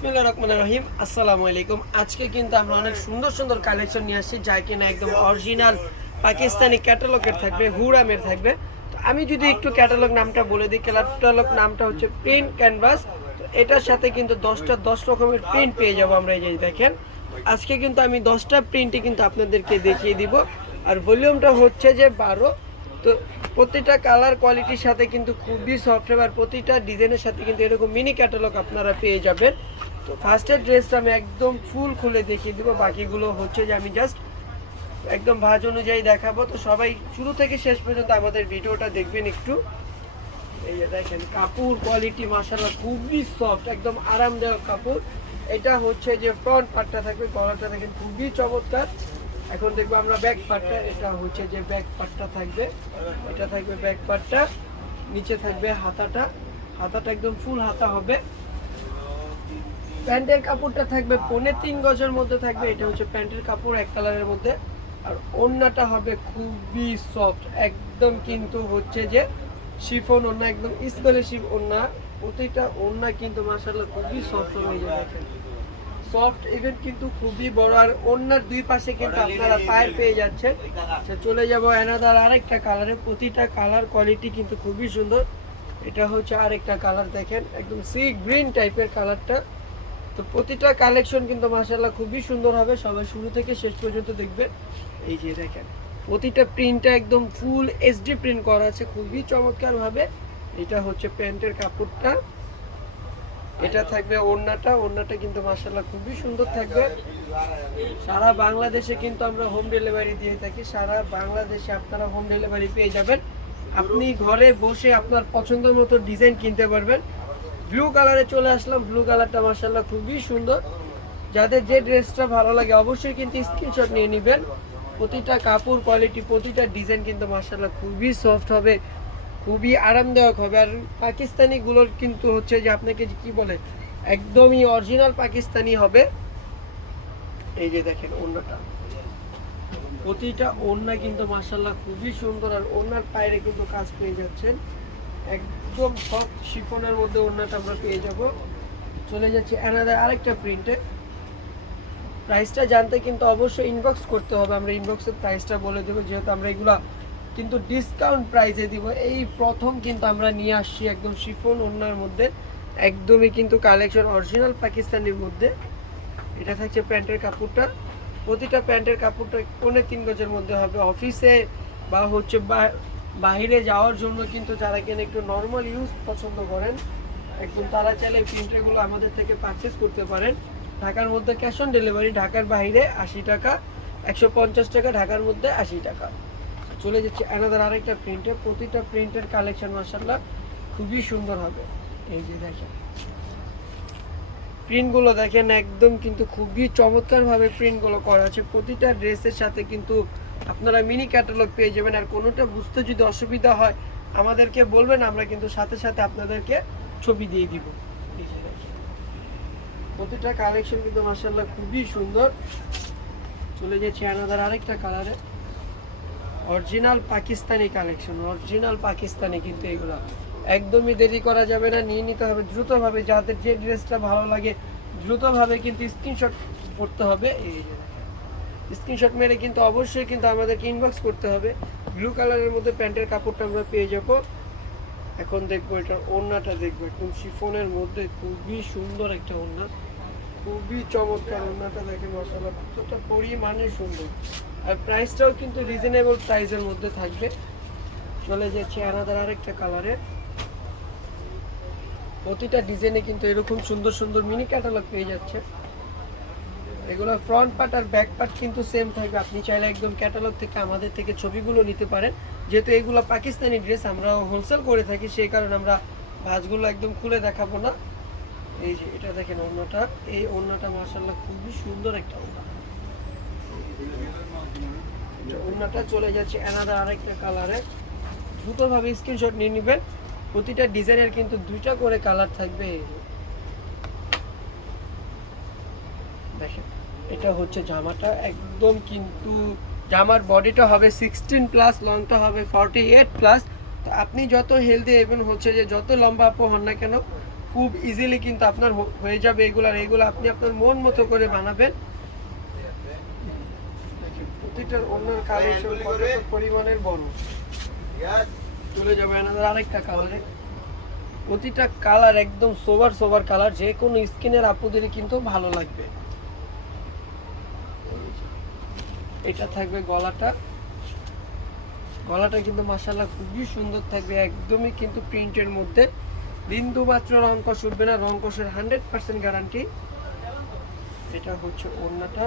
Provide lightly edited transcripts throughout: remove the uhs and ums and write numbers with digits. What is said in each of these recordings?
বিসমিল্লাহির রহমানির রহিম। আসসালামু আলাইকুম। আজকে কিন্তু আমরা অনেক সুন্দর সুন্দর কালেকশন নিয়ে আসছি, যা কিনা একদম অরিজিনাল পাকিস্তানি ক্যাটালগের থাকবে, হুরামের থাকবে। তো আমি যদি একটু ক্যাটালগ নামটা বলে দিই, ক্যাটালগ নামটা হচ্ছে প্রিন্ট ক্যানভাস। তো এটার সাথে কিন্তু 10 রকমের প্রিন্ট পেয়ে যাবো আমরা। এই যে দেখেন, আজকে কিন্তু আমি 10টা প্রিন্টই কিন্তু আপনাদেরকে দেখিয়ে দিব। আর ভলিউমটা হচ্ছে যে 12। তো প্রতিটা কালার কোয়ালিটির সাথে কিন্তু খুবই সফট হবে, আর প্রতিটা ডিজাইনের সাথে কিন্তু এরকম মিনি ক্যাটালগ আপনারা পেয়ে যাবেন। তো ফার্স্টের ড্রেসটা আমি একদম ফুল খুলে দেখিয়ে দিব, বাকিগুলো হচ্ছে যে আমি জাস্ট একদম ভাঁজ অনুযায়ী দেখাবো। তো সবাই শুরু থেকে শেষ পর্যন্ত আমাদের ভিডিওটা দেখবেন একটু। এই যে দেখেন, কাপড় কোয়ালিটি মাশাআল্লাহ খুবই সফট, একদম আরামদায়ক কাপড়। এটা হচ্ছে যে ফ্রন্ট পার্টটা থাকবে, গলাটা দেখেন খুবই চমৎকার। এখন দেখবো আমরা ব্যাক পার্টটা। এটা হচ্ছে যে ব্যাক পার্টটা থাকবে, এটা থাকবে ব্যাক পার্টটা। নিচে থাকবে হাতাটা, হাতাটা একদম ফুল হাতা হবে। প্যান্টের কাপড়টা থাকবে 3.5 গজের মধ্যে থাকবে। এটা হচ্ছে প্যান্টের কাপড় এক কালারের মধ্যে। আর ওড়নাটা হবে খুবই সফট, একদম কিন্তু হচ্ছে যে শিফন ওড়না, একদম স্কলারশিপ ওড়না। প্রতিটা ওড়না কিন্তু মাশাআল্লাহ খুবই সফট হয়ে যায়। দেখেন সফট, ইভেন কিন্তু খুবই বড়। আর ওড়নার দুই পাশে কিন্তু আপনারা পায়ের পেয়ে যাচ্ছেন। চলে যাব অ্যানাদার আরেকটা কালারে। প্রতিটা কালার কোয়ালিটি কিন্তু খুবই সুন্দর। এটা হচ্ছে আরেকটা কালার, দেখেন একদম সি গ্রিন টাইপের কালারটা। তো প্রতিটা কালেকশন কিন্তু মাশাআল্লাহ খুবই সুন্দর হবে, সবাই শুরু থেকে শেষ পর্যন্ত দেখবেন। এই যে দেখেন, প্রতিটা প্রিন্টটা একদম ফুল এইচডি প্রিন্ট করা আছে খুবই চমৎকার ভাবে। এটা হচ্ছে প্যান্টের কাপড়টা, এটা থাকবে ওড়নাটা। ওড়নাটা কিন্তু মাশাআল্লাহ খুবই সুন্দর থাকবে। সারা বাংলাদেশে কিন্তু আমরা হোম ডেলিভারি দিয়ে থাকি, সারা বাংলাদেশে আপনারা হোম ডেলিভারি পেয়ে যাবেন। আপনি ঘরে বসে আপনার পছন্দ মতো ডিজাইন কিনতে পারবেন। ব্লু কালারে চলে আসলাম, ব্লু কালারটা মাশাআল্লাহ খুবই সুন্দর। যাদের যে ড্রেসটা ভালো লাগে অবশ্যই কিন্তু স্ক্রিনশট নিয়ে নেবেন। প্রতিটা কাপড় কোয়ালিটি, প্রতিটা ডিজাইন কিন্তু মাশাআল্লাহ খুবই সফট হবে, খুবই আরামদায়ক হবে। আর পাকিস্তানিগুলোর কিন্তু হচ্ছে যে আপনাকে কি বলে, একদমই অরিজিনাল পাকিস্তানি হবে। এই যে দেখেন ওড়নাটা, প্রতিটা ওড়না কিন্তু মাশাআল্লাহ খুবই সুন্দর। আর ওড়নার পায়ে কিন্তু কাজ পেয়ে যাচ্ছেন, একদম সফট শিফনের মধ্যে ওড়নাটা আমরা পেয়ে যাব। চলে যাচ্ছে অ্যানাদার আরেকটা প্রিন্টে। প্রাইসটা জানতে কিন্তু অবশ্যই ইনবক্স করতে হবে, আমরা ইনবক্সের প্রাইসটা বলে দেবো, যেহেতু আমরা এগুলা কিন্তু ডিসকাউন্ট প্রাইসে দিব। এই প্রথম কিন্তু আমরা নিয়ে আসছি একদম শিফন ওড়নার মধ্যে, একদমই কিন্তু কালেকশন অরিজিনাল পাকিস্তানির মধ্যে। এটা থাকছে প্যান্টের কাপড়টা। প্রতিটা প্যান্টের কাপড়টা 3.5 গজের মধ্যে হবে। অফিসে বা হচ্ছে বাইরে যাওয়ার জন্য কিন্তু যারা কিনা একটু নর্মাল ইউজ পছন্দ করেন, একদম তারা চাইলে প্রিন্টারগুলো আমাদের থেকে পারচেস করতে পারেন। ঢাকার মধ্যে ক্যাশ অন ডেলিভারি, ঢাকার বাইরে 80 টাকা, 150 টাকা, ঢাকার মধ্যে 80 টাকা। চলে যাচ্ছে অ্যানাদার আরেকটা প্রিন্টে। প্রতিটা প্রিন্টের কালেকশন মাশাআল্লাহ খুবই সুন্দর হবে। এই যে দেখেন প্রিন্টগুলো, দেখেন একদম কিন্তু খুবই চমৎকারভাবে প্রিন্টগুলো করা আছে। প্রতিটা ড্রেসের সাথে কিন্তু আপনারা মিনি ক্যাটালগ পেয়ে যাবেন। আর কোনোটা বুঝতে যদি অসুবিধা হয় আমাদেরকে বলবেন, আমরা কিন্তু সাথে সাথে আপনাদেরকে ছবি দিয়ে দিব। প্রতিটা কালেকশন কিন্তু মাশাআল্লাহ খুবই সুন্দর। চলে যাচ্ছে অ্যানাদার আরেকটা কালারে, original Pakistani collection, original Pakistani কিন্তু এগুলো। একদমই দেরি করা যাবে না, নিয়ে নিতে হবে দ্রুতভাবে। যাদের যে ড্রেসটা ভালো লাগে দ্রুতভাবে কিন্তু স্ক্রিনশট করতে হবে। এই যে স্ক্রিনশট মেরে কিন্তু অবশ্যই কিন্তু আমাদেরকে ইনবক্স করতে হবে। ব্লু কালারের মধ্যে প্যান্টের কাপড়টা আমরা পেয়ে যাব। এখন দেখবো এটার ওড়নাটা, দেখবো একদম শিফনের মধ্যে খুবই সুন্দর একটা ওড়না, খুবই চমৎকার ওড়নাটা। দেখেন মাশাআল্লাহ কতটা পরিমাণে সুন্দর। আর প্রাইসটাও কিন্তু রিজনেবল প্রাইসের মধ্যে থাকবে। চলে যাচ্ছে আলাদা আরেকটা কালারে। প্রতিটা ডিজাইনে কিন্তু এরকম সুন্দর সুন্দর মিনি ক্যাটালগ পেয়ে যাচ্ছে। এগুলো ফ্রন্ট পার্ট আর ব্যাক পার্ট কিন্তু সেম থাকবে। আপনি চাইলে একদম ক্যাটালগ থেকে আমাদের থেকে ছবিগুলো নিতে পারেন। যেহেতু এগুলো পাকিস্তানি ড্রেস, আমরা হোলসেল করে থাকি, সেই কারণে আমরা ভাঁজগুলো একদম খুলে দেখাবো না। এই যে এটা দেখেন ওড়নাটা, এই ওড়নাটা মাশাআল্লাহ খুবই সুন্দর একটা ওড়না। ওড়নাটা চলে যাচ্ছে অ্যানাদার আরেকটা কালারে। দ্রুতভাবে স্ক্রিনশট নিয়ে নেবেন। প্রতিটা ডিজাইনের কিন্তু 2টা করে কালার থাকবে। দেখেন এটা হচ্ছে জামাটা, একদম কিন্তু জামার বডিটা হবে 16+, লংটা হবে 48+। তো আপনি যত হেলদি এবং হচ্ছে যে যত লম্বা আপু হন না কেন, খুব ইজিলি কিন্তু আপনার হয়ে যাবে এগুলো আপনি আপনার মন মতো করে বানাবেন। প্রতিটার ওনার কালেকশন কত পরিমাণের বড়। চলে যাবে আমাদের আরেকটা কালারে। প্রতিটা কালার একদম সোবার কালার, যে কোনো স্কিনের আপুদেরই কিন্তু ভালো লাগবে। এটা থাকবে গলাটা কিন্তু মাশাআল্লাহ খুবই সুন্দর থাকবে, একদমই কিন্তু প্রিন্টের মধ্যে, বিন্দু মাত্র রং কষ উঠবে না, রং কষের 100% গ্যারান্টি। এটা হচ্ছে ওড়নাটা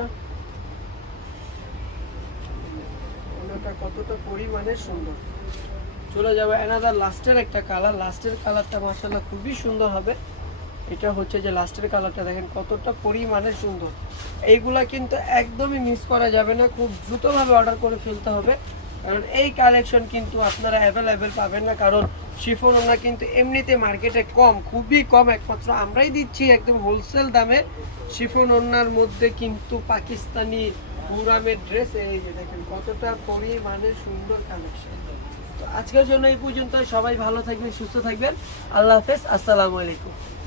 কতটা পরিমাণে সুন্দর। চলে যাবে অ্যানাদার লাস্টের একটা কালার। লাস্টের কালারটা মাশাআল্লাহ খুবই সুন্দর হবে। এটা হচ্ছে যে লাস্টের কালারটা দেখেন কতটা পরিমাণে সুন্দর। এইগুলা কিন্তু একদমই মিস করা যাবে না, খুব দ্রুতভাবে অর্ডার করে ফেলতে হবে, কারণ এই কালেকশন কিন্তু আপনারা অ্যাভেলেবেল পাবেন না। কারণ শিফন ওড়না কিন্তু এমনিতে মার্কেটে কম, খুবই কম, একমাত্র আমরাই দিচ্ছি একদম হোলসেল দামে শিফন ওড়নার মধ্যে কিন্তু পাকিস্তানি বুরামের ড্রেস। এই যে দেখেন কতটা পরিমাণে সুন্দর কালেকশন। তো আজকের জন্য এই পর্যন্ত, সবাই ভালো থাকবেন, সুস্থ থাকবেন, আল্লাহ হাফেজ, আসসালামু আলাইকুম।